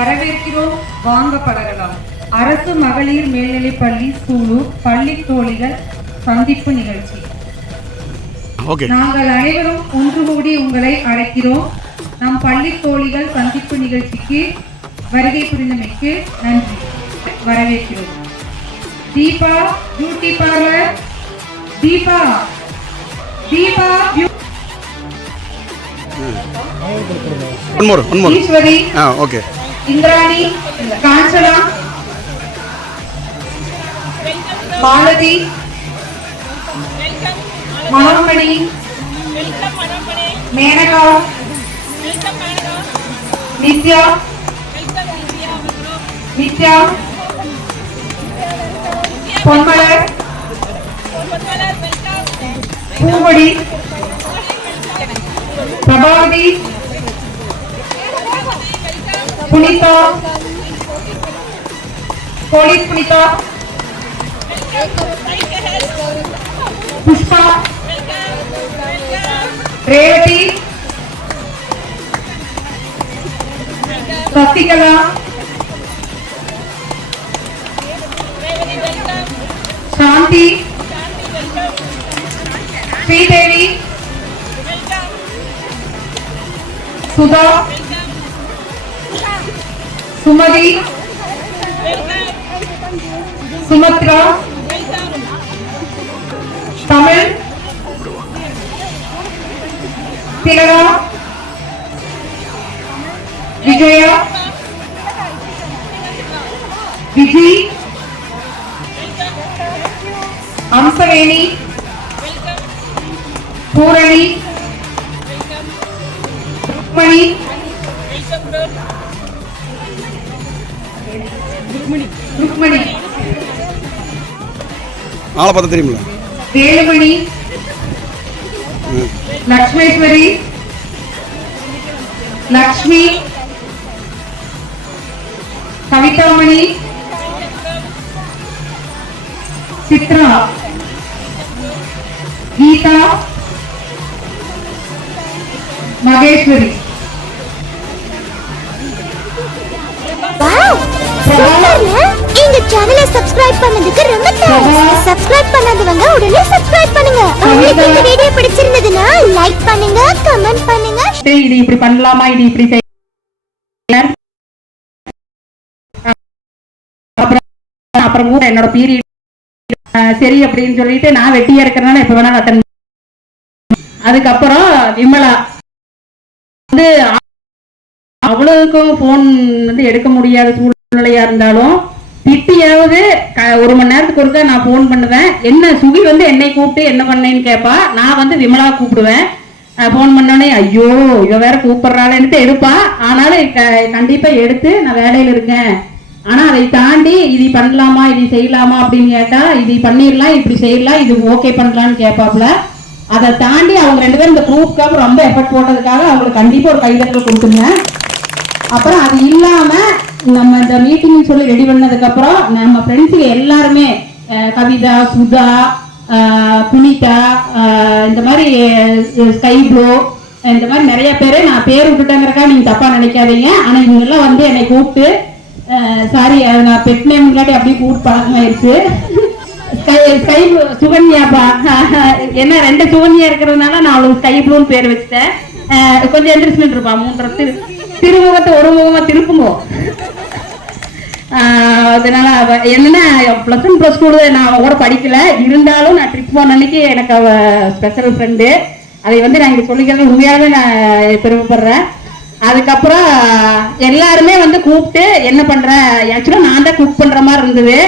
வரவேற்கிறோம், வாங்க பழகலாம். அரசு மகளிர் மேல்நிலைப்பள்ளி சூலூர் பள்ளி தோழிகள் சந்திப்பு நிகழ்ச்சி. நாங்கள் அனைவரும் ஒன்று கூடி உங்களை அழைக்கிறோம். நம் பள்ளி தோழிகள் சந்திப்பு நிகழ்ச்சிக்கு வருகை புரிந்தமைக்கு நன்றி. வரவேற்கிறோம். Deepa beauty parlour. Deepa Eswari, Indrani, Kanchana, Malathi, Manonmani, Menaka, Nithya, Ponmalar, Poongodi, Prabhavathi, Punitha, police Punitha, Pushpa, Revathi, Sasikala, Shanthi, Sridevi, Sudha, Sumathi, Sumathra, Tamil, Thilaga, Vijaya, Viji, Amsaveni, Poorani, Rukmani, ஆளை பார்த்தா தெரியுமில்ல, வேலுமணி, லக்ஷ்மேஸ்வரி, லக்ஷ்மி, கவிதாமணி, சித்ரா, கீதா, மகேஸ்வரி. இந்த சேனலை சப்ஸ்கிரைப் பண்ணதுக்கு ரொம்ப தேங்க்ஸ். சப்ஸ்கிரைப் பண்ணாதவங்க உடனே சப்ஸ்கிரைப் பண்ணுங்க. உங்களுக்கு இந்த வீடியோ பிடிச்சிருந்ததுன்னா லைக் பண்ணுங்க, கமெண்ட் பண்ணுங்க. இது இப்படி பண்ணலாமா, இது இப்படி செய்யலாம். அப்புறம் கூட என்னோட பீரியட் சரி அப்படின்னு சொல்லிட்டு நான் வெட்டியா இருக்கிறதுனால எப்ப வேணாலும் அட்டன். அதுக்கப்புறம் விமலா வந்து அவ்வளவுக்கும் போன் வந்து எடுக்க முடியாத சூழ்நிலையா இருந்தாலும் திட்டியாவது 1 மணி நேரத்துக்கு ஒருக்கா நான் போன் பண்ணுவேன். என்ன சுகி வந்து என்னை கூப்பிட்டு என்ன பண்ணேன்னு கேட்பா. நான் வந்து விமலா கூப்பிடுவேன். போன் பண்ணோடனே ஐயோ இவ வேற கூப்பிடுறாளேன்னு எடுப்பா. ஆனாலும் கண்டிப்பா எடுத்து நான் வேலையில இருக்கேன், ஆனா அதை தாண்டி இது பண்ணலாமா இது செய்யலாமா அப்படின்னு கேட்டா இது பண்ணிடலாம், இப்படி செய்யலாம், இது ஓகே பண்ணலான்னு கேட்பாப்புல. அதை தாண்டி அவங்க 2 பேரும் இந்த ப்ரூஃப்காக ரொம்ப எஃபர்ட் போட்டதுக்காக அவங்களுக்கு கண்டிப்பா ஒரு கைதட்டல் கொடுத்துங்க. அப்புறம் அது இல்லாம நம்ம இந்த மீட்டிங் சொல்லி ரெடி பண்ணதுக்கு அப்புறம் நம்ம ஃப்ரெண்ட்ஸுங்க எல்லாருமே கவிதா, சுதா, புனிதா, இந்த மாதிரி ஸ்கை ப்ளூ, இந்த மாதிரி நிறைய பேர், நான் பேர் விட்டுட்டேங்கிறக்கா நீங்க தப்பா நினைக்காதீங்க. ஆனா இவங்க எல்லாம் வந்து என்னை கூப்பிட்டு சாரி நான் பெட் நேம் முன்னாடி அப்படியே கூப்பிட்டு பழக்கமாயிருச்சு. ஸ்கை ப்ளூ சுகன்யாப்பா, என்ன 2 சுகன்யா இருக்கிறதுனால நான் அவளுக்கு ஸ்கை ப்ளூன்னு பேர் வச்சுட்டேன். கொஞ்சம் எந்திரிச்சுட்டு இருப்பா, 3 திருமுகத்தை ஒரு முகமா திருப்புங்கோ. அதனால என்னன்னா +1 +2 நான் அவ கூட படிக்கல, இருந்தாலும் நான் ட்ரிப் போன அன்னைக்கு எனக்கு அவ ஸ்பெஷல் ஃப்ரெண்டு. அதை வந்து நான் இங்க சொல்லிக்கிறது உண்மையாவே நான் பெருமைப்படுறேன். அதுக்கப்புறம் எல்லாருமே வந்து கூப்பிட்டு என்ன பண்ற, ஆக்சுவலா நான் தான் குக் பண்ற மாதிரி இருந்தது.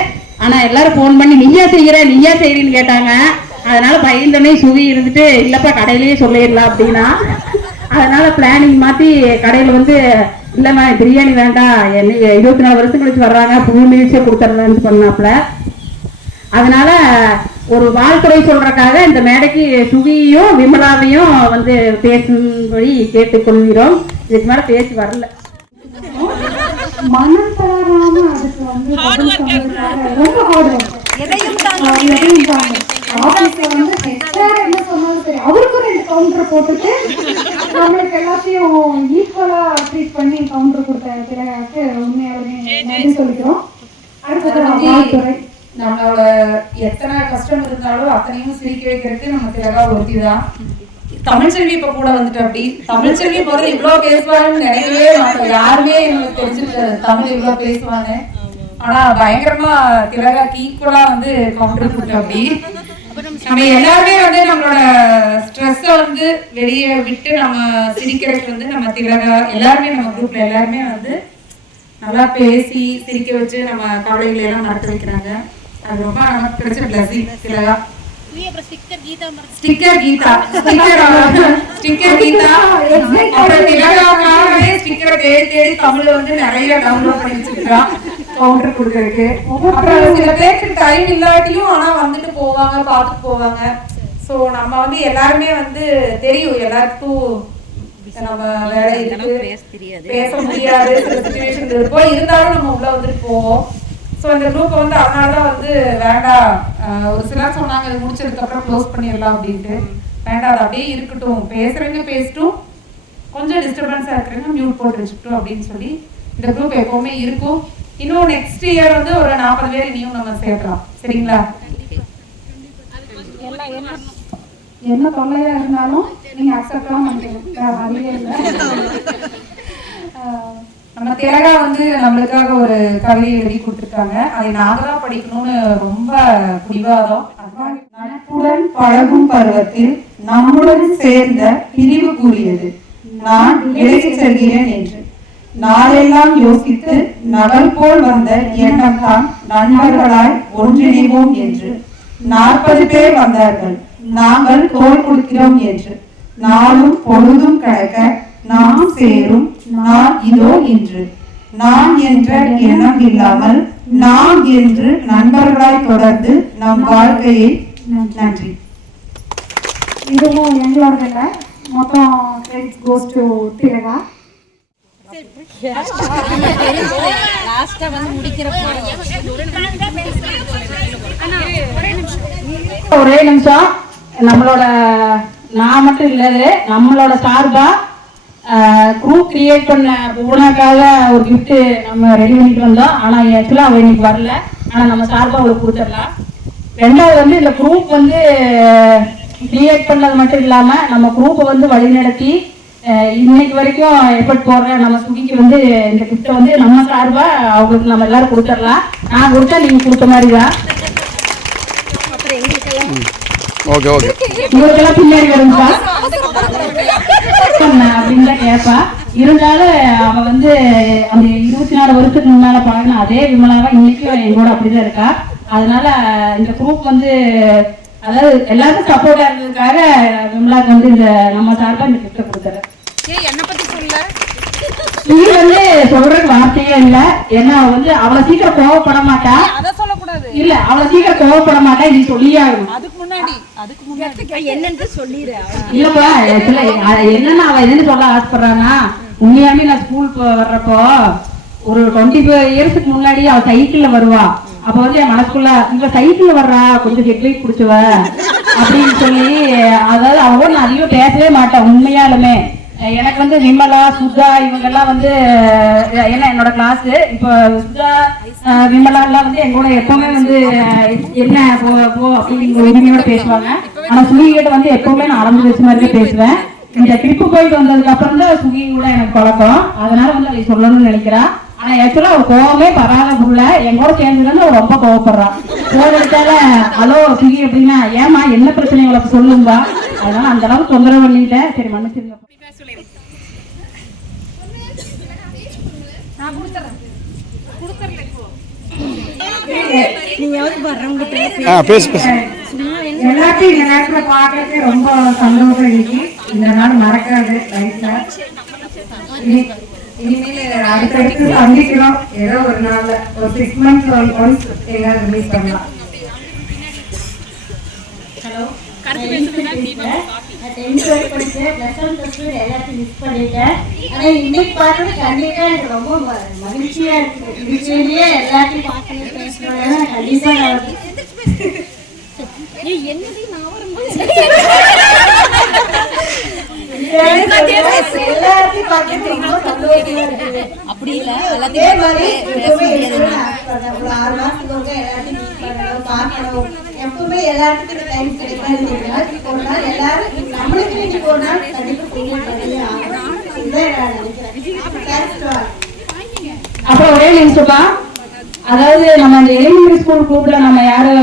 ஆனா எல்லாரும் போன் பண்ணி நீயா செய்யறேன்னு கேட்டாங்க. அதனால பயந்தனே சுவி இருந்துட்டு இல்லப்பா கடையிலேயே சொல்லிடலாம் அப்படின்னா, அதனால பிளானிங் மாத்தி கடையில வந்து இல்லம்மா பிரியாணி வேண்டாம், 24 வருஷம் கழிச்சு வர்றாங்க, புது மீல்ஸே கொடுத்துடலான்னு பண்ணாப்புல. அதனால ஒரு வாழ்த்துறை சொல்றதுக்காக இந்த மேடைக்கு சுகியும் விமலாவையும் வந்து பேசும்படி கேட்டுக்கொள்கிறோம். இதுக்கு மேல பேசி வரல. மனம் தளராம அதுக்கு வந்து ரொம்ப எதையும் ஆபீஸ்ல வந்து என்ன சொன்னாலும் சரி, அவருக்கும் 2 கவுண்டர் போட்டுட்டு நம்மளுக்கு எல்லாத்தையும் ஈக்குவலா ட்ரீட் பண்ணி கவுண்டர் கொடுத்த திலகாவுக்கு உண்மையாலுமே நன்றி சொல்லிக்கிறோம். அடுத்தது நம்மளோட எத்தனை கஷ்டம் இருந்தாலும் அத்தனையும் சிரிக்க வைக்கிறதுக்கு நம்ம திலகா ஒருத்திதான். தமிழ்ச்செல்வி இப்ப கூட வந்துட்டு அப்படி தமிழ்ச்செல்வி முதல்ல இவ்வளவு பேசுவாங்கன்னு நினைக்கவே மாட்டோம். யாருமே எங்களுக்கு தெரிஞ்சிருக்காது தமிழ் இவ்வளவு பேசுவாங்க. ஆனா பயங்கரமா திலகாக்கு ஈக்குவலா வந்து கவுண்டர் கொடுத்து அப்படி நம்ம எல்லாருமே வந்து நம்மளோட ஸ்ட்ரெஸ்ஸ வந்து வெளியே விட்டு நம்ம சிரிக்கிறதுக்கு வந்து நம்ம திலகா எல்லாருமே நம்ம குரூப்ல எல்லாருமே வந்து நல்லா பேசி சிரிக்க வச்சு நம்ம கவலைகளை எல்லாம் மறக்க வைக்கிறாங்க. அது ரொம்ப நமக்கு கிடைச்ச பிளஸிங் திலகா. ஸ்டிக்கர் கீதா அப்புறம் திலகாவே ஸ்டிக்கரை தேடி தமிழ்ல வந்து நிறைய டவுன்லோட் பண்ணி வச்சிருக்கான் கவுண்டர் கொடுக்கறதுக்கு. அப்புறம் சில பேருக்கு டைம் இல்லாட்டியும் ஆனா வந்துட்டு போவாங்க பார்த்துட்டு போவாங்க. ஸோ நம்ம வந்து எல்லாருமே வந்து தெரியும் எல்லாருக்கும் நம்ம வேலை இருக்கு பேச முடியாது சில சிச்சுவேஷன் இருக்கும் இருந்தாலும் நம்ம உள்ள வந்துட்டு போவோம். ஸோ இந்த குரூப்பை வந்து அதனாலதான் வந்து வேண்டாம் ஒரு சிலர் சொன்னாங்க அது முடிச்சதுக்கு அப்புறம் க்ளோஸ் பண்ணிடலாம் அப்படின்ட்டு. வேண்டாம் அது அப்படியே இருக்கட்டும் பேசுறவங்க பேசிட்டும் கொஞ்சம் டிஸ்டர்பன்ஸா இருக்கிறவங்க மியூட் போட்டு வச்சுக்கிட்டோம் அப்படின்னு சொல்லி இந்த குரூப் எப்பவுமே இருக்கும். இன்னும் நெக்ஸ்ட் இயர் வந்து ஒரு 40 பேர் இனியும் நம்ம சேர்க்கலாம். சரிங்களா? என்ன தொல்லையா இருந்தாலும் நீங்க அக்செப்ட்லாம் பண்ணிக்கணும். நம்ம திலகா வந்து நம்மளுக்காக ஒரு கவிதை எழுதி கொடுத்துருக்காங்க. அதை நாங்க தான் படிக்கணும்னு ரொம்ப பிடிவாதம். நட்புடன் பழகும் பருவத்தில் நம்முடன் சேர்ந்த பிரிவு கூறியது நான் விலகிச் செல்கிறேன் என்று. நாளெல்லாம் யோசித்து நகல் போல் வந்த எண்ணம் தான் நண்பர்களாய் ஒன்றிணைவோம் என்று. 40 பேர் வந்தார்கள் நாங்கள் தோள் கொடுக்கிறோம் என்று. நாளும் பொழுதும் கடக்க நாம் சேரும் நான் இதோ இன்று. நான் என்ற எண்ணம் இல்லாமல் நாம் என்று நண்பர்களாய் தொடர்ந்து நம் வாழ்க்கையை. நன்றி. இதுவும் எங்களோட மொத்தம் கிரெடிட்ஸ் கோஸ் டு திலகா. ஒரே நிமிஷம் நம்மளோட நான் மட்டும் இல்லது நம்மளோட சார்பா குரூப் கிரியேட் பண்ண பூனாக்காக ஒரு கிஃப்ட் நம்ம ரெடி பண்ணிட்டு வந்தோம். ஆனா ஆக்சுவலா அவ இன்னைக்கு வரல. ஆனா நம்ம சார்பா அவளுக்கு கொடுத்துடலாம். ரெண்டாவது வந்து இந்த குரூப் வந்து கிரியேட் பண்ணது மட்டும் இல்லாம நம்ம குரூப்பை வந்து வழிநடத்தி இன்னைக்கு வரைக்கும் எஃபர்ட் போடுற நம்ம சுகிக்கு வந்து இந்த கிஃப்ட்டை வந்து நம்ம சார்பா அவங்களுக்கு நம்ம எல்லாரும் கொடுத்துடலாம். நான் கொடுத்தா நீங்க கொடுத்த மாதிரி தான். உங்களுக்கெல்லாம் பின்னாடி வரும்பா அப்படின்னு தான் கேட்பா. இருந்தாலும் அவ வந்து அந்த 24 வருஷத்துக்கு முன்னால பழகின அதே விமலாவா இன்னைக்கும் எங்கூட அப்படிதான் இருக்கா. அதனால இந்த குரூப் வந்து அதாவது எல்லாருக்கும் சப்போர்ட்டா இருந்ததுக்காக விமலாக்கு வந்து இந்த நம்ம சார்பா இந்த கிஃப்ட் கொடுத்துறேன். இது வந்து சொல்றதுக்கு வார்த்தையே இல்ல. ஏன்னா வந்து அவ்வளவு சீக்கிரம் கோவப்பட மாட்டா. இல்ல அவ்வளவு சீக்கிரம் கோவப்பட மாட்டா. நீ சொல்லியே இல்லப்பா என்னன்னா அவ என்னன்னு சொல்ல ஆசைப்படுறான்னா உண்மையாமே நான் ஸ்கூல் வர்றப்போ ஒரு 25 இயர்ஸுக்கு முன்னாடி அவ சைக்கிள்ல வருவா. அப்ப வந்து என் மனசுக்குள்ள இவ சைக்கிள்ல வர்றா கொஞ்சம் ஹெட்லைட் பிடிச்சவ அப்படின்னு சொல்லி அதாவது அவ நான் அதிகம் பேசவே மாட்டேன். உண்மையாலுமே எனக்கு வந்து விமலா சுதா இவங்கெல்லாம் வந்து ஏன்னா என்னோட கிளாஸ் இப்போ சுதா விமலா எல்லாம் வந்து எங்களோட எப்பவுமே வந்து என்ன போ அப்படிங்கிற உரிமையோட பேசுவாங்க. ஆனா சுகிகிட்ட வந்து எப்பவுமே நான் அளந்து வச்ச மாதிரியே பேசுவேன். இந்த ட்ரிப்பு போயிட்டு வந்ததுக்கு அப்புறம் தான் சுகி கூட எனக்கு பழக்கம். அதனால வந்து அதை சொல்லணும்னு நினைக்கிறா. ஆனா ஆக்சுவலா அவ கோவமே பரவாயில்ல புள்ள எங்கூட சேர்ந்துதான் அவ ரொம்ப கோவப்படுறான். போன் எடுத்தால ஹலோ சுகி அப்படின்னா ஏமா என்ன பிரச்சனை உங்களுக்கு சொல்லும்பா. அதனால அந்த அளவுக்கு தொந்தரவு பண்ணிட்டேன். சரி மன்னிச்சிருங்க. எல்லாத்தையும் இந்த நேரத்துல பாக்குறதுக்கு ரொம்ப சந்தோஷம். இன்னைக்கு இந்த நாள் மறக்காது லைஃப்ல. இனிமேல் அடுத்தடுத்து சந்திக்கிறோம். ஏதோ ஒரு நாள்ல ஒரு 6 months ஒன்ஸ் எங்கேயாவது ரிலீஸ் பண்ணலாம். ஹலோ எல்லாத்தையும் மிஸ் பண்ணிட்டேன். ஆனா இன்னைக்கு பார்க்கறது கண்டிப்பா எனக்கு ரொம்ப மகிழ்ச்சியா இருக்கு. எல்லாத்தையும் பார்க்கணும் பேசணும் கண்டிப்பா நான் எல்லாத்தையும் பார்த்து ரொம்ப சந்தோஷமா இருக்கு. அப்படி இல்ல அதே மாதிரி எப்பவுமே ஒரு 6 மாசத்துக்கு ஒருக்கா எல்லாத்தையும் மீட் பண்ணணும், பார்க்கணும். எப்பவுமே எல்லாத்துக்கும் டைம் கிடைக்காது. ஒரு நாள் எல்லாரும் நம்மளுக்கு இன்னைக்கு ஒரு நாள் கண்டிப்பா ஃபுல் பண்ணி ஆகணும். இதுதான் நான் நினைக்கிறேன். அப்புறம் ஒரே நிமிஷப்பா, அதாவது நம்ம அந்த எலிமெண்டரி ஸ்கூல் கூப்பிட நம்ம யாரும்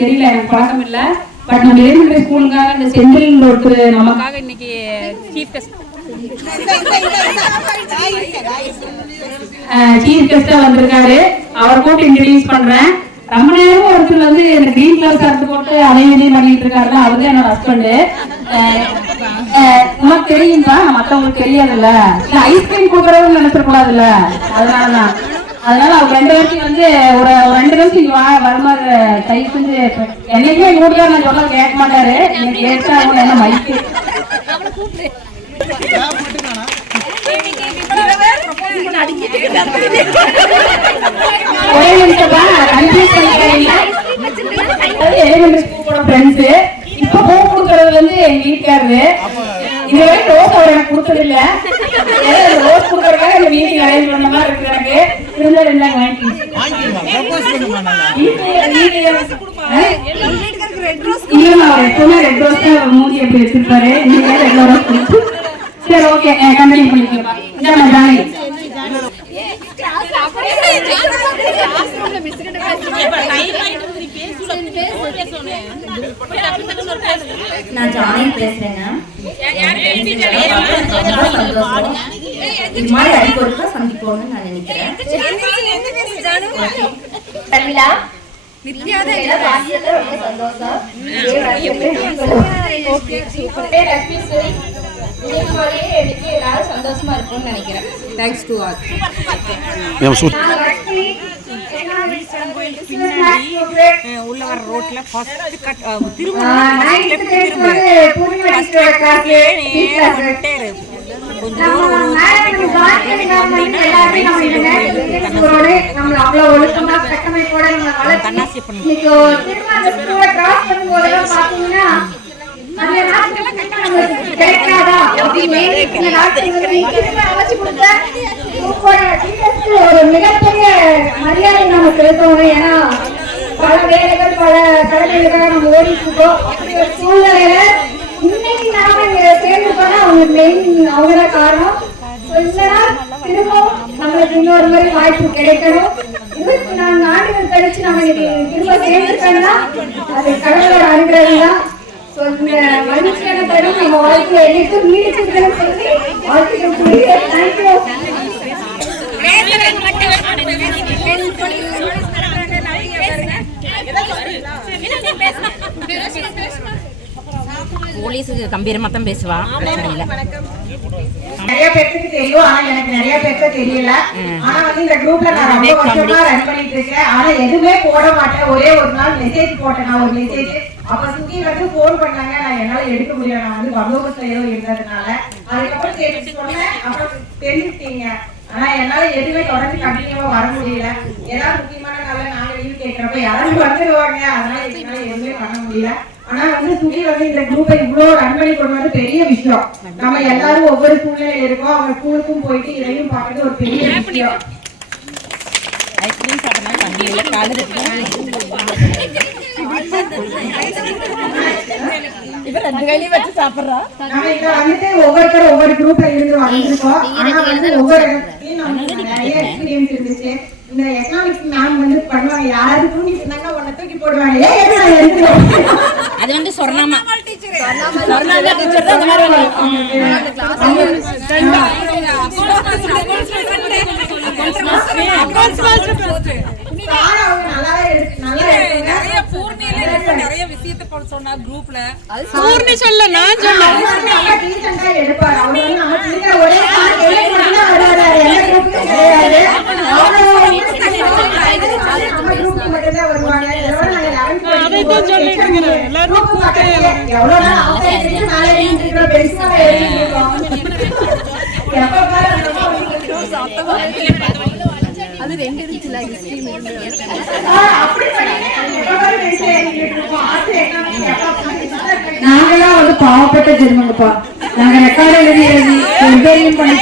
தெரியல, எனக்கு பழக்கம் இல்லை. பட் நம்ம எலிமெண்டரி ஸ்கூலுக்காக இந்த செந்தில் ஒருத்தர் நமக்காக இன்னைக்கு சீஃப் கெஸ்டா வந்திருக்காரு. அவரை கூப்பிட்டு இன்ட்ரடியூஸ் பண்றேன். ரொம்ப நேரம் ஒருத்தர் வந்து இந்த கிரீன் கலர் ஷர்ட் போட்டு அதையும் இதையும் பண்ணிட்டு இருக்காரு. அவர் தான் என்னோட ஹஸ்பண்டு. உனக்கு தெரியும்பா, மற்றவங்களுக்கு தெரியாதுல்ல. இல்ல ஐஸ்கிரீம் கொடுக்குறவங்க நினைச்சிடக்கூடாதுல்ல, அதனாலதான். அதனால அவங்க 2 பேருக்கும் வந்து ஒரு 2 நிமிஷம் இங்க வருமாறு தயவு செஞ்சு. என்னைக்குமே எங்க வீட்டுக்கார நான் சொல்ல கேட்க மாட்டாரு. எனக்கு கேட்டா என்ன மைக்கு ஒரே நிமிஷமா கன்ஃபியூஸ் பண்ணிக்கிறீங்க. எலிமெண்டரி ஸ்கூலோட ஃப்ரெண்ட்ஸ். இப்ப பூ கொடுக்கறது வந்து எங்க வீட்டுக்காரரு. இதுவரை ரோஸ் அவர் எனக்கு கொடுத்தது இல்ல. ரோஸ் கொடுக்கறதுக்காக இந்த மீட்டிங் அரேஞ்ச் பண்ண மாதிரி இருக்கு எனக்கு. இருந்தா 2 வாங்கி இல்ல, அவர் எப்பவுமே ரெட் ரோஸ் தான் மூடி எப்படி வச்சிருப்பாரு. நீங்க ரெட் ரோஸ் கொடுத்து சரி ஓகே கண்டினியூ பண்ணிக்கலாம். நான் ஜானி பேசுறேங்க. இது மாதிரி அடிக்க ஒருக்கா சந்திப்போம்னு நான் நினைக்கிறேன். சந்தோஷமா இருக்கும்னு நினைக்கிறேன். Thanks to all. உள்ள வர ரோட்ல ஃபர்ஸ்ட் கட் திரும்ப தன்னாசி பண்ணி ஒரு மிகப்பெரிய மரியாதை நம்ம செலுத்தணும். ஏன்னா பல வேலைகள் பல கடமைகளுக்காக நம்ம ஓடிட்டு இருக்கோம். அப்படி ஒரு சூழ்நிலையில இன்னைக்கு நாம சேர்ந்து போனா அவங்க மெயின் அவங்கதான் காரணம். இல்லைன்னா திரும்பவும் நம்மளுக்கு இன்னொரு மாதிரி வாய்ப்பு கிடைக்கணும். 24 ஆண்டுகள் கழிச்சு நம்ம திரும்ப சேர்ந்துட்டோம்னா அது கடவுளோட அனுகிரகம் தான். இந்த மகிழ்ச்சியான தரும் நம்ம வாழ்க்கையில என்னைக்கும் நீடிச்சிருக்கணும்னு சொல்லி வாழ்க்கைக்கு தேங்க்யூ. போலீஸுக்கு கம்பீரமா தான் பேசுவா. நிறைய பேருக்கு தெரியும், ஆனா எனக்கு நிறைய பேருக்கு தெரியல. ஆனா வந்து இந்த குரூப்ல நான் ரொம்ப வருஷமா ரன் பண்ணிட்டு இருக்கேன். ஆனா எதுவுமே போட மாட்டேன். ஒரே ஒரு நாள் மெசேஜ் போட்டேன். நான் ஒரு மெசேஜ் அப்ப சுத்தி வந்து போன் பண்ணாங்க. நான் என்னால எடுக்க முடியல, நான் வந்து பந்தோபஸ்ல ஏதோ இருந்ததுனால. அதுக்கப்புறம் சரி சொன்னேன், அப்புறம் தெரிஞ்சுட்டீங்க. ஆனா என்னால எதுவுமே தொடர்ந்து கண்டினியூவா வர முடியல. ஏதாவது முக்கியமான நாள்ல நாங்க லீவ் கேட்கறப்ப யாரும் வந்துருவாங்க. அதனால என்னால எதுவுமே பண்ண முடியல. ஆனா வந்து சுகி வந்து இந்த குரூப்பை இவ்வளவு ரன் பண்ணி கொண்டு வந்து பெரிய விஷயம். நம்ம எல்லாரும் ஒவ்வொரு சூழ்நிலையில இருக்கோம். அவங்க ஸ்கூலுக்கும் போயிட்டு இதையும் பார்க்கறது ஒரு பெரிய விஷயம். ஐஸ்கிரீம் சாப்பிடணும் தண்ணியில காலையில இவர் 2 கையிலயும் வச்சு சாப்பிடுறா. நம்ம இங்க வந்துட்டு ஒவ்வொருத்தரும் ஒவ்வொரு குரூப்ல இருந்து வந்திருக்கோம். ஆனா வந்து ஒவ்வொரு இடத்துலயும் நமக்கு நிறைய எக்ஸ்பீரியன்ஸ் இருந்துச்சு. இந்த எக்கனாமிக்ஸ் மேம் வந்து பண்ணுவாங்க, யாராவது தூங்கிட்டு இருந்தாங்கன்னா உன்னை தூக்கி போடுவாங்க. அது வந்து சொர்ணாமா டீச்சர் தான் அந்த மாதிரி நிறைய விஷயத்தை சொன்னா குரூப்ல பூர்ணி சொல்ல நான் சொன்னேன். அது 2 இருந்துச்சுல ஐஸ்கிரீம் நாங்கெல்லாம் வந்து பாவப்பட்ட ஜென்மங்கப்பா. நாங்க ரெக்கார்டு எழுதி இன்டர்வியூ பண்ணி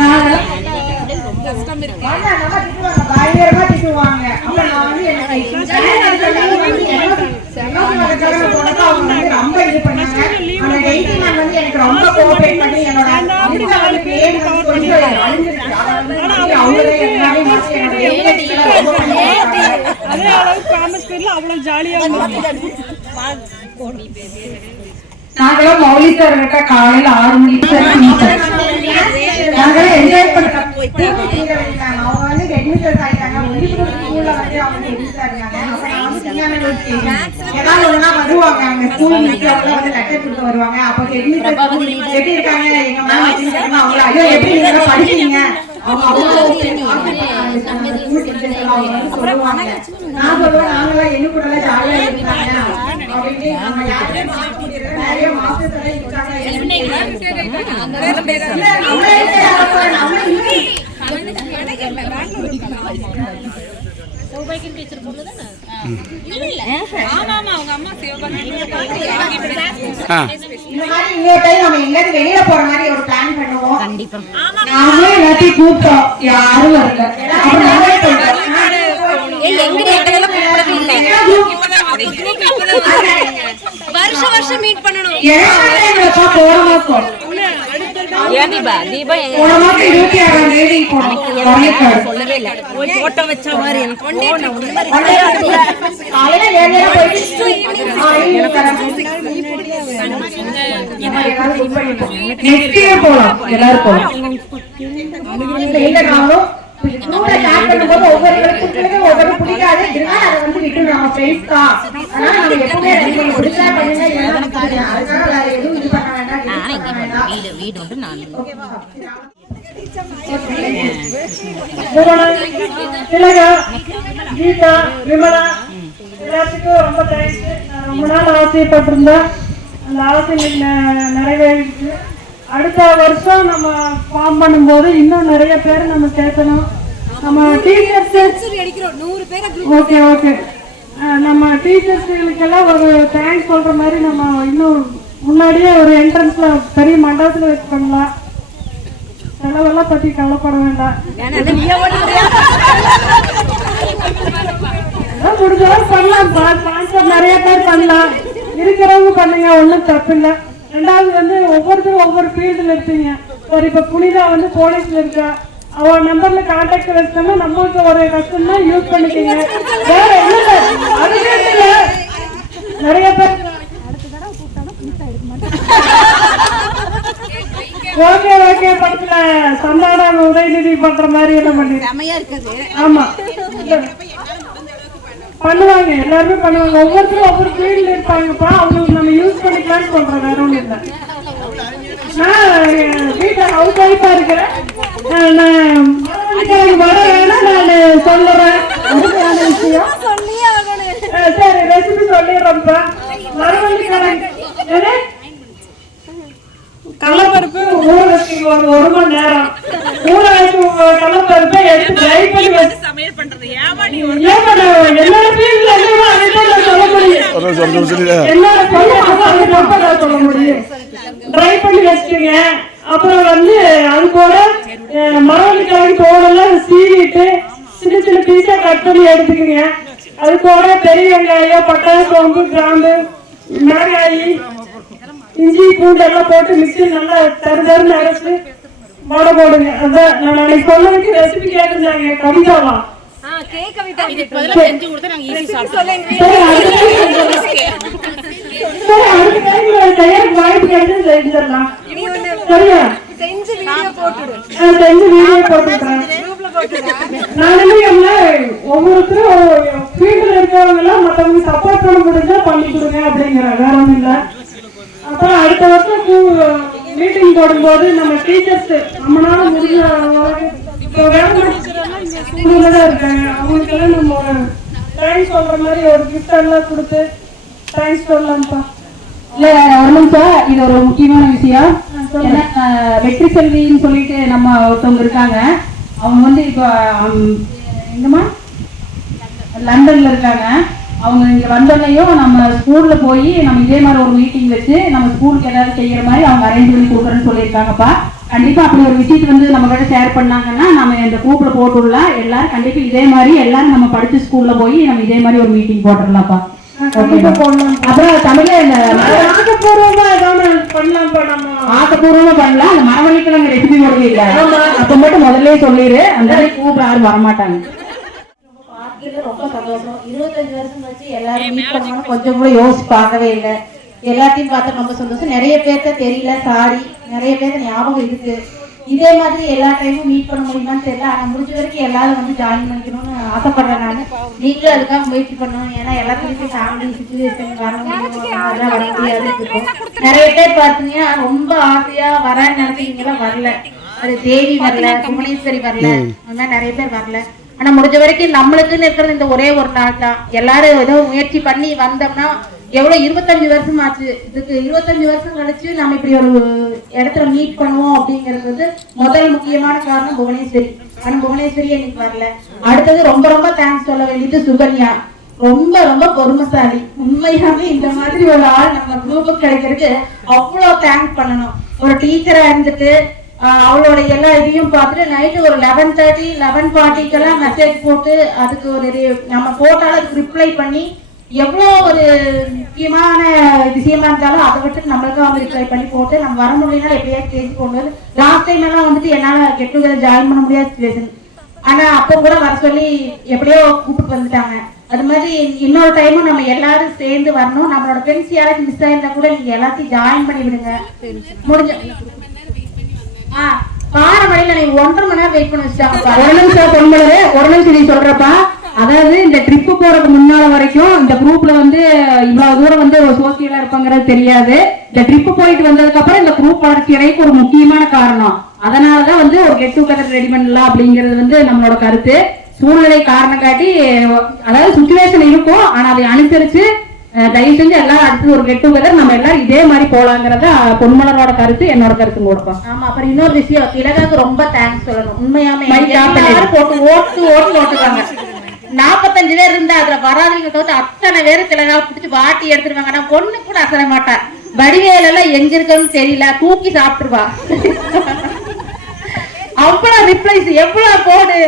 நாங்க பயங்கரமா திட்டுவாங்க. அப்ப நான் வந்து ரொம்ப இது பண்ணாங்க. அந்த டெய்லி நான் வந்து எனக்கு ரொம்ப கோஆபரேட் பண்ணி என்னோட நாங்களும் மௌலி சார் கிட்ட காலையில 6 மணிக்கு நாங்களும் என்ஜாய் பண்றோம். அவங்க வந்து ஹெட்மிஸ்டர்ஸ் ஆயிட்டாங்க. ஸ்கூல்ல வந்து அவங்க ஹெட்மிஸ்டர் இருக்காங்க. அப்ப நான் வந்து ஏதாவது ஒண்ணா வருவாங்க. அவங்க ஸ்கூல் மீட்டிங்ல வந்து லெட்டர் கொடுத்து வருவாங்க. அப்ப ஹெட்மிஸ்டர் எப்படி இருக்காங்க எங்க மேம் எப்படி இருக்காங்க அவங்கள ஐயோ எப்படி நீங்க படிச்சீங்க அவங்க சொல்லுவாங்க. நான் சொல்லுவேன் நாங்களாம் என்ன கூட ஜாலியா இருக்காங்க அப்படின்னு. நம்ம யாருமே மார்க் பண்ணிடுறோம். நிறைய மாஸ்டர்ஸ் எல்லாம் இருக்காங்க. வெளியில போற மாதிரி ஒரு பிளான் பண்ணுவோம். நாங்களும் எல்லாத்தையும் கூப்பிட்டோம், யாரும் வரல. வருஷம் மீட் பண்ணணும். போன மாசம் சொல்லவே இல்ல போட்டோ வச்ச மாதிரி போலாம் எல்லாரும் போலாம். ஒவ்வொரு பிடிக்காது இருந்தாலும் அதை வந்து விட்டு நம்ம ஃப்ரெண்ட்ஸ் தான். அதனால நம்ம எப்பவுமே பிடிச்சா பண்ணுங்க. அதனால வேற எதுவும் இது பண்ண வேண்டாம். வீடு வந்து நான் திலகா, கீதா, விமலா எல்லாத்துக்கும் ரொம்ப தேங்க்ஸ். நான் ரொம்ப நாள் ஆசைப்பட்டிருந்தேன், அந்த ஆசை நிறைவேறிடுச்சு. அடுத்த வருஷம் நம்ம ஃபார்ம் பண்ணும்போது இன்னும் நிறைய பேர் நம்ம சேர்க்கணும். நம்ம டீச்சர்ஸ் ஓகே ஓகே நம்ம டீச்சர்ஸுக்கெல்லாம் ஒரு தேங்க்ஸ் சொல்ற மாதிரி நம்ம இன்னும் முன்னாடியே ஒரு என்ட்ரன்ஸ்ல பெரிய மண்டபத்தில் வச்சு பண்ணலாம். செலவெல்லாம் பத்தி கவலைப்பட வேண்டாம். முடிஞ்சளவு பண்ணலாம். ஸ்பான்சர் நிறைய பேர் பண்ணலாம். இருக்கிறவங்க பண்ணுங்க, ஒன்றும் தப்பு இல்லை. ரெண்டாவது வந்து ஒவ்வொருத்தரும் ஒவ்வொரு ஃபீல்டில் இருப்பீங்க. ஒரு இப்போ புனிதா வந்து போலீஸ்ல இருக்கா, அவ நம்பர்ல கான்டாக்ட் வச்சோம்னா நம்மளுக்கு ஒரு கஷ்டம்னா யூஸ் பண்ணிக்கோங்க. வேற என்ன அதுவே இல்லை, நிறைய பேர் ஓகே ஓகே படத்துல சந்தானம் உதயநிதி பண்ற மாதிரி எல்லாம் பண்ணி ஆமா பண்ணுவாங்க. எல்லாருமே பண்ணுவாங்க. ஒவ்வொருத்தரும் ஒவ்வொரு ஃபீல்ட்ல இருப்பாங்கப்பா. அவங்களுக்கு நம்ம யூஸ் பண்ணிக்கலாம்னு சொல்றேன், வேற ஒன்றும் இல்லை. நான் வீட்டை ஹவுஸ் ஒய்ஃபா இருக்கிறேன். நான் வர வேணா நான் சொல்லுறேன். அதுக்கான விஷயம் சரி ரெசிபி சொல்லிடுறோம்ப்பா. வரவழைக்க கடலைப்பருப்பு ஊற வச்சு ஒரு மணி நேரம் ஊற வச்சு கடலைப்பருப்பை எடுத்து ட்ரை பண்ணி வச்சு சமையல் பண்றது என்னோட ஃபீல்ட்ல சொல்ல முடியும். என்னோட சொல்ல முடியும். ட்ரை பண்ணி வச்சுக்கோங்க. அப்புறம் வந்து அது கூட மரவள்ளிக்கிழங்கு தோலெல்லாம் சீவிட்டு சின்ன சின்ன பீஸா கட் பண்ணி எடுத்துக்கோங்க. அது கூட பெரிய வெங்காயம், பட்டை, சோம்பு, கிராம்பு, மிளகாய், இஞ்சி, பூண்டு எல்லாம் போட்டு மிக்ஸியில் நல்லா தருதருன்னு அரைச்சு வடை போடுங்க. அதான் நான் அன்னைக்கு சொன்னதுக்கு ரெசிபி கேட்டிருந்தாங்க கவிதாவா. வாய்ப்பு கிடைச்சு செஞ்சிடலாம். சரியா? செஞ்சு வீடியோ போட்டுக்கிறேன். நானுமே ஒவ்வொருத்தரும் ஃபீல்டுல இருக்கிறவங்க எல்லாம் மற்றவங்க சப்போர்ட் பண்ண முடிஞ்சா பண்ணி கொடுங்க அப்படிங்கிறேன், வேற ஒன்றும் இல்லை. அப்புறம் அடுத்த வருஷம் மீட்டிங் போடும்போது நம்ம டீச்சர்ஸ் நம்மளால முடிஞ்ச ஸ்கூல்ல தான் இருக்காங்க, அவங்களுக்கெல்லாம் நம்ம ஒரு தேங்க்ஸ் சொல்ற மாதிரி ஒரு கிஃப்ட் எல்லாம் கொடுத்து தேங்க்ஸ் சொல்லலாம்ப்பா. இல்ல ஒரு நிமிஷம், இது ஒரு முக்கியமான விஷயம். வெற்றி செல்வின்னு சொல்லிட்டு நம்ம ஒருத்தவங்க இருக்காங்க. அவங்க வந்து இப்போ எங்கம்மா லண்டன்ல இருக்காங்க. அவங்க இங்க வந்தோடனையும் நம்ம ஸ்கூல்ல போய் நம்ம இதே மாதிரி ஒரு மீட்டிங் வச்சு நம்ம ஸ்கூலுக்கு ஏதாவது செய்யற மாதிரி அவங்க அரேஞ்ச் பண்ணி கொடுக்குறேன்னு சொல்லியிருக்காங்கப்பா. கண்டிப்பா அப்படி ஒரு விஷயத்தை வந்து நம்ம கிட்ட ஷேர் பண்ணாங்கன்னா நம்ம இந்த குரூப்ல போட்டுடலாம். எல்லாரும் கண்டிப்பா இதே மாதிரி எல்லாரும் நம்ம படிச்ச ஸ்கூல்ல போய் நம்ம இதே மாதிரி ஒரு மீட்டிங் போட்டுடலாம்ப்பா. அப்புறம் தமிழ்ல இந்த ஆக்கப்பூர்வமா ஏதாவது பண்ணலாம்ப்பா. நம்ம ஆக்கப்பூர்வமா பண்ணலாம். அந்த மரவள்ளிக்கிழங்கு ரெசிபி போடவே இல்லை, அப்ப மட்டும் முதல்ல சொல்லிடு. அந்த கூப்பிட யாரும் வரமாட்டாங்க. ரொம்ப சந்தோஷம். 25 வருஷம் கழிச்சு எல்லாரும் மீட் பண்ணணும்னு கொஞ்சம் கூட யோசிச்சு பார்க்கவே இல்லை. எல்லாத்தையும் பார்த்து ரொம்ப சந்தோஷம். நிறைய பேர்த்த தெரியல, சாரி. நிறைய பேருக்கு ஞாபகம் இருக்கு. இதே மாதிரி எல்லா டைமும் மீட் பண்ண முடியுமான்னு தெரியல. ஆனா முடிஞ்ச வரைக்கும் எல்லாரும் வந்து ஜாயின் பண்ணிக்கணும்னு ஆசைப்படுறேன் நான். நீங்களும் அதுக்காக முயற்சி பண்ணணும். ஏன்னா எல்லாத்துக்கும் ஃபேமிலி சுச்சுவேஷன் வர முடியும், அதெல்லாம் வர முடியாது இருக்கும். நிறைய பேர் பார்த்தீங்கன்னா ரொம்ப ஆசையா வரேன்னு நினைச்சீங்களா, வரல. அது தேவி வரல, புவனேஸ்வரி வரல, அந்த மாதிரி நிறைய பேர் வரல. ஆனா முடிஞ்ச வரைக்கும் நம்மளுக்குன்னு இருக்கிறது இந்த ஒரே ஒரு நாள் தான். எல்லாரும் ஏதோ முயற்சி பண்ணி வந்தோம்னா எவ்வளவு 25 வருஷம் ஆச்சு. இதுக்கு 25 வருஷம் கழிச்சு நம்ம இப்படி ஒரு இடத்துல மீட் பண்ணுவோம் அப்படிங்கிறது வந்து முதல் முக்கியமான காரணம் புவனேஸ்வரி. ஆனா புவனேஸ்வரி எனக்கு வரல. அடுத்தது ரொம்ப ரொம்ப தேங்க்ஸ் சொல்ல வேண்டியது சுகன்யா. ரொம்ப ரொம்ப பொறுமைசாலி. உண்மையாவே இந்த மாதிரி ஒரு ஆள் நம்ம குரூப்புக்கு கிடைக்கிறதுக்கு அவ்வளவு தேங்க்ஸ் பண்ணணும். ஒரு டீச்சரா இருந்துட்டு அவளோட எல்லா இதையும் பார்த்துட்டு நைட்டு ஒரு 11:30 11:40 மெசேஜ் போட்டு அதுக்கு ஒரு நம்ம போட்டாலும் அதுக்கு ரிப்ளை பண்ணி எவ்வளோ ஒரு முக்கியமான விஷயமா இருந்தாலும் அதை விட்டு நம்மளுக்கும் வந்து ரிப்ளை பண்ணி போட்டு நம்ம வர முடியலனாலும் எப்படியாவது பேசி கொண்டு வந்து லாஸ்ட் டைம் எல்லாம் வந்துட்டு என்னால் கெட் டுகெதர் ஜாயின் பண்ண முடியாத சுச்சுவேஷன். ஆனால் அப்போ கூட வர சொல்லி எப்படியோ கூப்பிட்டு வந்துட்டாங்க. அது மாதிரி இன்னொரு டைமும் நம்ம எல்லாரும் சேர்ந்து வரணும். நம்மளோட ஃப்ரெண்ட்ஸ் யாராச்சும் மிஸ் ஆயிருந்தா கூட நீங்க எல்லாத்தையும் ஜாயின் பண்ணி விடுங்க. முடிஞ்ச பாரமடையில நீ 1.5 மணி நேரம் வெயிட் பண்ணி வச்சுட்டாங்க. ஒரு நிமிஷம் பொன்மலரு, ஒரு நிமிஷம் நீ சொல்றப்பா. அதாவது இந்த ட்ரிப்பு போறதுக்கு முன்னால வரைக்கும் இந்த குரூப்ல வந்து இவ்வளவு தூரம் வந்து சோசியலா இருப்பாங்கிறது தெரியாது. இந்த ட்ரிப்பு போயிட்டு வந்ததுக்கு அப்புறம் இந்த குரூப் வளர்ச்சி அடைக்கு ஒரு முக்கியமான காரணம். அதனாலதான் வந்து ஒரு கெட் டுகெதர் ரெடி பண்ணலாம் அப்படிங்கிறது வந்து நம்மளோட கருத்து. சூழ்நிலை காரணம் காட்டி அதாவது சுச்சுவேஷன் இருக்கும், ஆனா அதை அனுசரிச்சு தயவு செஞ்சு எல்லாரும் அடுத்து ஒரு கெட் டுகெதர் நம்ம எல்லாரும் இதே மாதிரி போலாங்கிறத பொன்மலரோட கருத்து, என்னோட கருத்து கொடுப்போம். ஆமா. அப்புறம் இன்னொரு விஷயம், திலகாக்கு ரொம்ப தேங்க்ஸ் சொல்லணும். உண்மையாமே போட்டு ஓட்டுவாங்க. 45 பேர் இருந்தா அதுல வராதவங்க தவிர்த்து அத்தனை பேரு திலகாவை பிடிச்சி வாட்டி எடுத்துருவாங்க. நான் பொண்ணு கூட அசர மாட்டேன். வடிவேல எல்லாம் எங்க இருக்குன்னு தெரியல, தூக்கி சாப்பிட்டுருவா. அவ்வளவு ரிப்ளைஸ், எவ்வளவு போடு,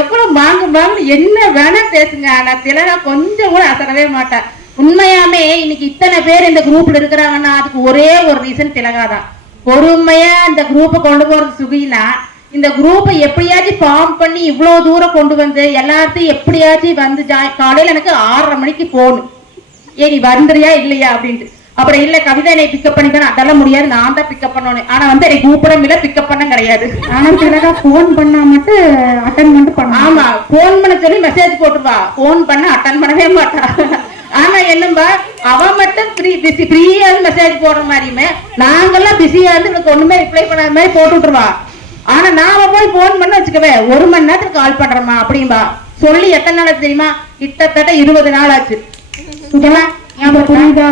எவ்வளவு வாங்கு என்ன வேணா பேசுங்க. ஆனா திலகா கொஞ்சம் கூட அசரவே மாட்டேன். உண்மையாமே இன்னைக்கு இத்தனை பேர் இந்த குரூப்ல இருக்கிறாங்கன்னா அதுக்கு ஒரே ஒரு ரீசன் திலகா தான். பொறுமையா இந்த குரூப்பை கொண்டு போறது சுகினா, இந்த குரூப்பை எப்படியாச்சும் ஃபார்ம் பண்ணி இவ்வளவு தூரம் கொண்டு வந்து எல்லாத்தையும் எப்படியாச்சும் வந்து காலையில எனக்கு 6:30 மணிக்கு போகணும். நீ வந்துறியா இல்லையா அப்படின்ட்டு. அப்புறம் இல்ல கவிதா என்னை பிக்கப் பண்ணிக்கணும், அதெல்லாம் முடியாது, நான் தான் பிக்கப் பண்ணணும். ஆனா வந்து என்னை கூப்பிடம் இல்ல, பிக்கப் பண்ண கிடையாது. ஆனா திலகா போன் பண்ணா மட்டும் அட்டன் மட்டும் பண்ண. ஆமா, போன் பண்ண சொல்லி மெசேஜ் போட்டுருவா, போன் பண்ண அட்டன் பண்ணவே மாட்டா. ஆனா என்னம்பா அவ மட்டும் ஃப்ரீயா மெசேஜ் போடுற மாதிரியுமே நாங்கெல்லாம் பிஸியா இருந்து இவளுக்கு ஒண்ணுமே ரிப்ளை பண்ணாத மாதிரி போட்டு விட்டுருவா. ஆனா நாம போய் போன் பண்ண வச்சுக்கவே 1 மணி நேரத்துக்கு கால் பண்றோமா அப்படின்பா. சொல்லி எத்தனை நாள் தெரியுமா? கிட்டத்தட்ட 20 நாள் ஆச்சு. புரியுதா?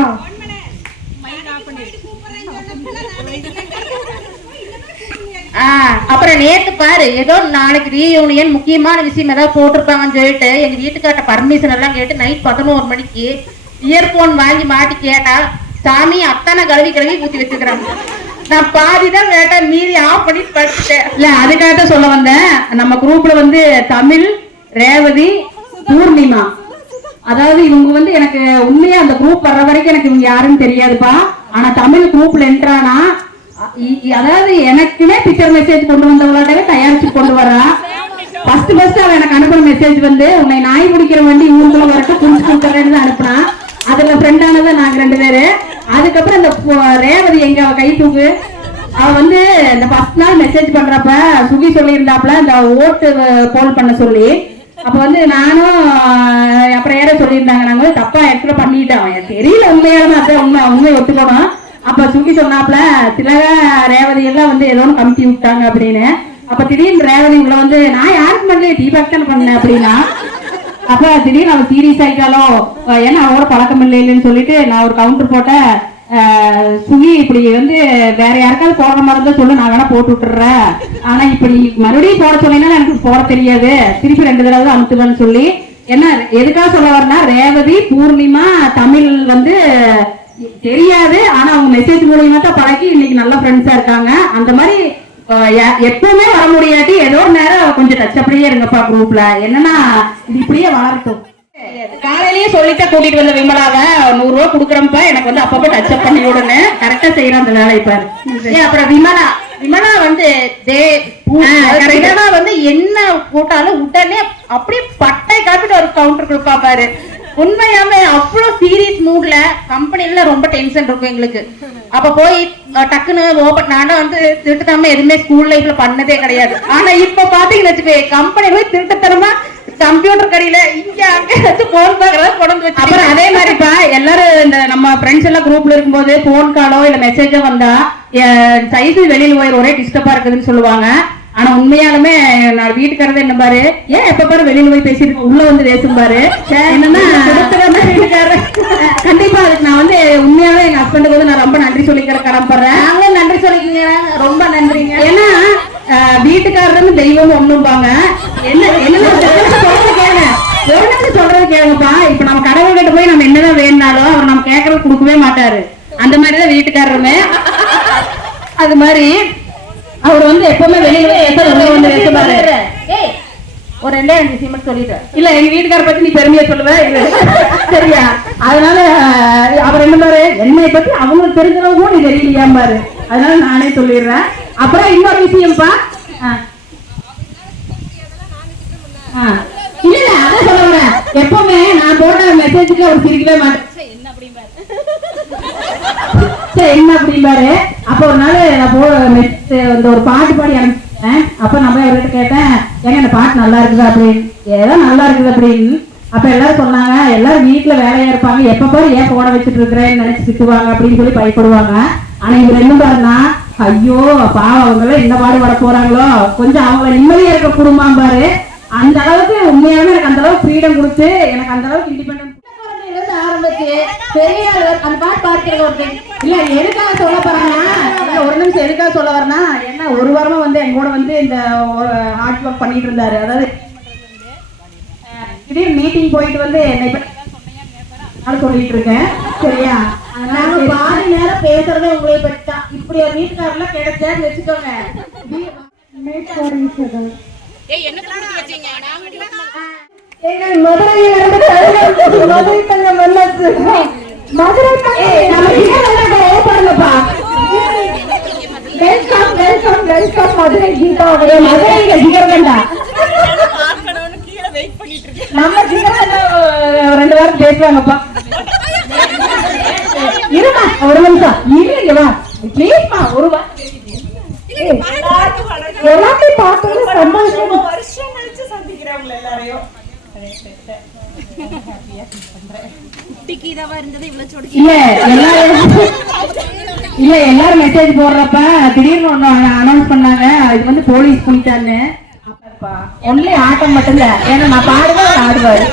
அப்புறம் நேத்து பாரு ஏதோ நாளைக்கு ரீயூனியன் முக்கியமான விஷயம் ஏதாவது போட்டிருப்பாங்கன்னு சொல்லிட்டு எங்க வீட்டுக்காட்ட பர்மிஷன் எல்லாம் கேட்டு நைட் 11 மணிக்கு இயர்போன் வாங்கி மாட்டி கேட்டா சாமி அத்தனை கழுவி ஊத்தி வச்சுக்கிறாங்க. நான் பாதிதான் கேட்டா மீதி ஆஃப் பண்ணிட்டு படிச்சுட்டேன். இல்ல அதுக்காக சொல்ல வந்தேன். நம்ம குரூப்ல வந்து தமிழ், ரேவதி, பூர்ணிமா, அதாவது இவங்க வந்து எனக்கு உண்மையா அந்த குரூப் வர்ற வரைக்கும் எனக்கு இவங்க யாருன்னு தெரியாதுப்பா. ஆனா தமிழ் குரூப்ல என்ட்ரானா அதாவது எனக்குமே பிக்சர் மெசேஜ் கொண்டு வந்தவங்களோட தயாரிச்சு கொண்டு வரா. ஃபர்ஸ்ட் அவன் எனக்கு அனுப்புற மெசேஜ் வந்து உன்னை நாய் பிடிக்கிற வண்டி ஊருக்குள்ள வரட்டும் புடிச்சு கொடுத்துறேன்னு அனுப்புனா. அதுல ஃப்ரெண்டானதை நாங்க 2 பேரு. அதுக்கப்புறம் இந்த ரேவதி எங்க அவ கை தூக்கு, அவ வந்து இந்த ஃபர்ஸ்ட் நாள் மெசேஜ் பண்றப்ப சுகி சொல்லியிருந்தாப்ல இந்த ஓட்டு போல் பண்ண சொல்லி. அப்ப வந்து நானும் அப்புறம் ஏற சொல்லியிருந்தாங்க, நாங்க வந்து தப்பா இடத்துல பண்ணிட்டோம், தெரியல உண்மையான உண்மை ஒத்துக்கணும். அப்ப சுகி சொன்னாப்ல திலகா ரேவதி எல்லாம் வந்து ஏதோ கமிட்டி விட்டாங்க அப்படின்னு. அப்ப திடீர்னு ரேவதி உள்ள வந்து நான் யாருக்கு பண்ணல தீபாக் தான் பண்ணேன் அப்படின்னா. அப்ப திடீர்னு அவன் சீரியஸ் ஆயிட்டாலோ, ஏன்னா அவரோட பழக்கம் இல்லைன்னு சொல்லிட்டு நான் ஒரு கவுண்டர் போட்டேன். சுகி இப்படி வந்து வேற யாருக்காவது போடுற மாதிரி இருந்தா சொல்லு, நான் வேணா போட்டு விட்டுறேன். ஆனா இப்படி மறுபடியும் போட சொன்னீங்கன்னா எனக்கு போட தெரியாது, திருப்பி 2 தடவை அமுத்துவேன்னு சொல்லி என்ன எதுக்காக சொல்ல வரனா, ரேவதி பூர்ணிமா தமிழ் வந்து தெரியாது, ஆனா அவங்க மெசேஜ் மூலியமா தான் பழகி இன்னைக்கு நல்ல ஃப்ரெண்ட்ஸா இருக்காங்க. அந்த மாதிரி எப்பவுமே வர முடியாட்டி ஏதோ ஒரு நேரம் கொஞ்சம் டச் அப்படியே இருங்கப்பா குரூப்ல. என்னன்னா இது இப்படியே வளரட்டும். காலையிலேயே சொல்லிட்டா கூட்டிட்டு வந்த விமலாவை 100 ரூபா குடுக்குறப்ப எனக்கு வந்து அப்பப்போ டச் அப் பண்ணி விடுன்னு கரெக்டா செய்யறான் அந்த வேலை. இப்ப அப்புறம் விமலா வந்து வந்து என்ன போட்டாலும் உடனே அப்படியே பட்டை காப்பிட்டு ஒரு கவுண்டர் கொடுப்பா பாரு. உண்மையாமே அவ்வளவு சீரியஸ் மூட்ல கம்பெனில ரொம்ப டென்ஷன் இருக்கும் எங்களுக்கு. அப்ப போய் டக்குன்னு ஓபன் நானும் வந்து திருட்டுத்தனமா எதுவுமே ஸ்கூல் லைஃப்ல பண்ணதே கிடையாது. ஆனா இப்ப பாத்தீங்கன்னு வச்சுக்கோ, கம்பெனி போய் திருட்டுத்தனமா கம்ப்யூட்டர் கடையில இங்க அங்க போன் பாக்குறத கொண்டு வச்சு. அப்புறம் அதே மாதிரிப்பா எல்லாரும் இந்த நம்ம ஃப்ரெண்ட்ஸ் எல்லாம் குரூப்ல இருக்கும்போது போன் காலோ இல்ல மெசேஜோ வந்தா சைஸ் வெளியில போய் ஒரே டிஸ்டர்பா இருக்குதுன்னு சொல்லுவாங்க. ஆனா உண்மையாலுமே நான் வீட்டுக்காரத என்ன பாரு, ஏன் எப்ப பாரு வெளியில போய் பேசிட்டு உள்ள வந்து பேசும் பாரு. என்னன்னா வீட்டுக்காரர் கண்டிப்பா அதுக்கு நான் வந்து உண்மையாவே எங்க ஹஸ்பண்டுக்கு வந்து நான் ரொம்ப நன்றி சொல்லிக்கிற கடன்படுறேன். நாங்களும் நன்றி சொல்லிக்கீங்க, ரொம்ப நன்றிங்க. ஏன்னா வீட்டுக்காரர் தெய்வம் ஒண்ணும்பாங்க. என்ன சொல்றது கேளுங்கப்பா. இப்ப நம்ம கடவுள் கிட்ட போய் நம்ம என்னதான் வேணுனாலும் அவர் நம்ம கேட்கறது கொடுக்கவே மாட்டாரு. அந்த மாதிரிதான் வீட்டுக்காரருமே. அது மாதிரி அவர் வந்து எப்பவுமே வெளியில வந்து பேசுவாரு. ஒரு 2 விஷயம் சொல்லிட்டு இல்ல எங்க வீட்டுக்கார பத்தி நீ பெருமையா சொல்லுவ சரியா? அதனால அவர் என்ன பாரு, என்னை பத்தி அவங்களுக்கு தெரிஞ்சவங்க நீ தெரியலையா பாரு. அதனால நானே சொல்லிடுறேன். அப்புறம் இன்னொரு விஷயம்ப்பா, இல்ல அதான் சொல்ல வரேன், எப்பவுமே நான் போடுற மெசேஜுக்கு அவர் சிரிக்கவே மாட்டேன். என்ன அப்படிம்பாரு. அப்ப ஒரு நாள் நான் இந்த ஒரு பாட்டு பாடி அனுப்பிச்சேன். அப்ப நான் போய் அவர்கிட்ட கேட்டேன், ஏங்க இந்த பாட்டு நல்லா இருக்குது அப்படின்னு. ஏதோ நல்லா இருக்குது அப்படின்னு. அப்ப எல்லாரும் சொன்னாங்க, எல்லாரும் வீட்டுல வேலையா இருப்பாங்க, எப்ப பாரு ஏன் போட வச்சுட்டு இருக்கிறேன்னு நினைச்சு திட்டுவாங்க அப்படின்னு சொல்லி பயப்படுவாங்க. ஆனா இவர் என்ன பாருன்னா, ஐயோ பாவம் அவங்கள இந்த பாடு வர போறாங்களோ, கொஞ்சம் அவங்கள நிம்மதியா இருக்க குடும்பம் பாரு. அந்த அளவுக்கு உண்மையாவே எனக்கு அந்த அளவுக்கு ஃப்ரீடம் கொடுத்து எனக்கு அந்த அளவுக்கு இண்டிபெண்டன்ஸ் ஆரம்பிச்சு பெரிய அந்த பாட்டு பார்க்கிறது ஒரு இல்ல. எதுக்காக சொல்ல போறேன்னா, ஒரு நிமிஷம் எதுக்காக சொல்ல வரேன்னா, என்ன ஒரு வாரமா வந்து எங்க கூட வந்து இந்த ஹார்ட் ஒர்க் பண்ணிட்டு இருந்தாரு. அதாவது திடீர் மீட்டிங் போயிட்டு வந்து என்னை பத்தி சொல்லிட்டு இருக்கேன் சரியா? நாங்க பாதி நேரம் பேசுறதே உங்களை பத்தி தான். இப்படி ஒரு வீட்டுக்காரெல்லாம் கிடைச்சான்னு வச்சுக்கோங்க. மதுரை தங்க மன்னத்து Madurai welcome welcome welcome Madurai Geetha. Madurai jigarthanda நம்ம ஜிகர்கண்டா 2 வாரம் பேசுவாங்கப்பா. இருமா ஒரு நிமிஷம் இருங்கவா ப்ளீஸ்மா. ஒரு வாரம் எல்லாத்தையும் பார்த்தது சந்தோஷமா வருஷம் கழிச்சு சந்திக்கிறவங்க எல்லாரையும். இல்ல எல்லாரும் மெசேஜ் போடுறப்ப திடீர்னு ஒண்ணு அனௌன்ஸ் பண்ணாங்க, இது வந்து போலீஸ் குளிச்சான்னு. ஒன்லி ஆட்டம் மட்டும் இல்ல, ஏன்னா நான் பாடுவேன் ஆடுவாரு.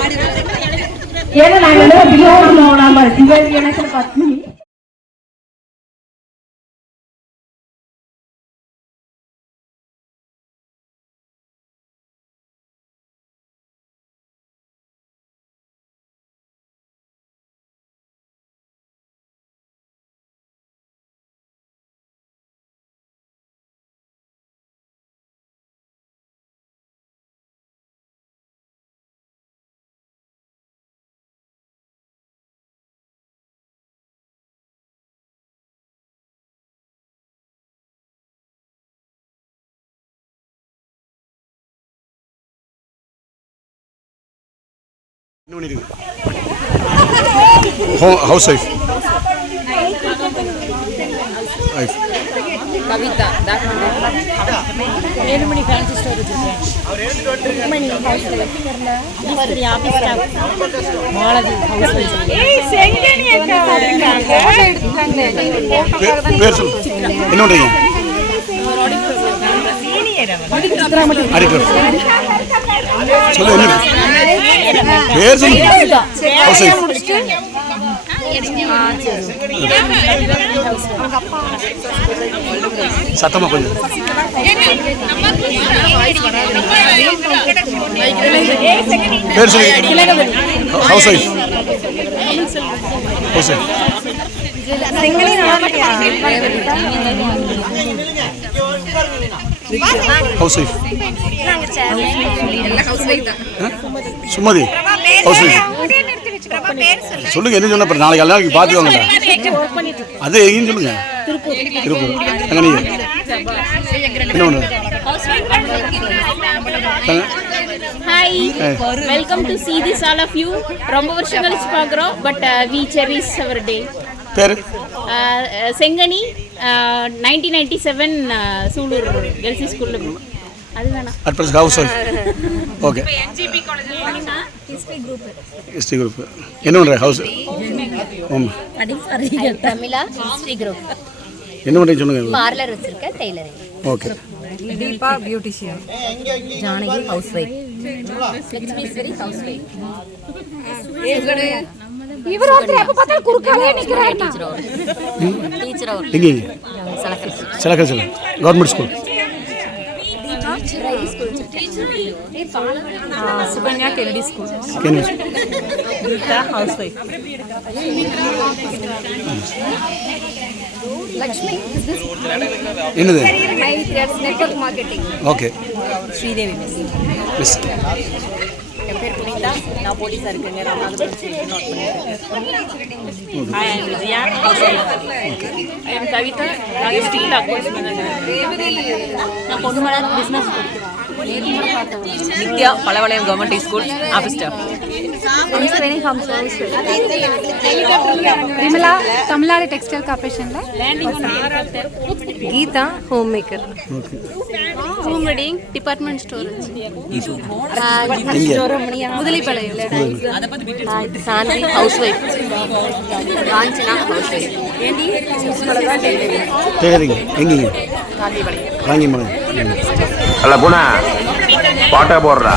ஏன்னா நாங்க சிவாஜி கணேசன் பத்மினி ஹவுஸ் ஒய்ஃப் கவிதா ஏழுமணி ஃபேன்சி ஸ்டோர் வச்சிருக்கேன். Rukmani house wife, Eswari office staff, Malathi house wife. Sengani அக்கா இருக்காங்க. பேர் சொல்லு. என்ன பண்றீங்க? சொல்லு என்ன பேர் சொல்லு. ஹவுஸ் ஒய்ஃப் சத்தமா கொஞ்சம் பேர் சொல்லி. House wife. House wife. House wife. Sumathi house wife. சொல்லுங்க என்ன சொன்ன நாளைக்கு எல்லாரும் பார்த்துக்கோங்க. அது எங்கேயும் சொல்லுங்க. திருப்பூர். அங்கே நீங்க என்ன ஒன்று? Hi, welcome to see this all of you. ரொம்ப வருஷம் கழிச்சு பார்க்குறோம், but we cherish our day. பேர் செங்கனி 1997 சூலூர் எல்சி ஸ்கூல்ல. அது வேணாம். At press house wife. Okay. History group. என்ன பண்ணுற ஹவுஸ்? தமிழா ஹிஸ்டரி குரூப். என்ன பண்ணுறீங்க சொல்லுங்க. பார்லர் வச்சிருக்கேன், tailoring. Okay. Deepa beautician. Janaki house wife. Lakshmeeswari house wife. இவர் வந்து எப்ப பார்த்தா குறுக்காலே நிக்கிறாரு. டீச்சர் அவர். எங்கே? Salakkal. Government school. Sukanya Kennedy school. Geetha house wife. Lakshmi என்னது? Network marketing. Okay. Sridevi miss. என் பேர் புனிதா, நான் போலீஸாக இருக்கேங்க. ராமநாதபுரம் நோட் பண்ணியிருக்கேன். Hi, I am Vijaya house wife. I am Kavitha, நான் ஸ்டீல் அக்கௌண்ட்ஸ் மேனேஜர். நான் பொண்ணுமலை பிஸ்னஸ் படிக்கிறேன். Nithya Palavalaiyam government school office staff. Hamsaveni home service. Vimala Tamil Nadu textile கார்ப்பரேஷன்ல. Geetha home maker. Home reading department store. Mudalipalayam. Shanthi house wife. Kanchana house wife. Tailoring. எங்கேங்க? காந்திமலை. அல்ல போனா பாட்டா போடுறா.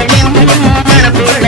மகளும்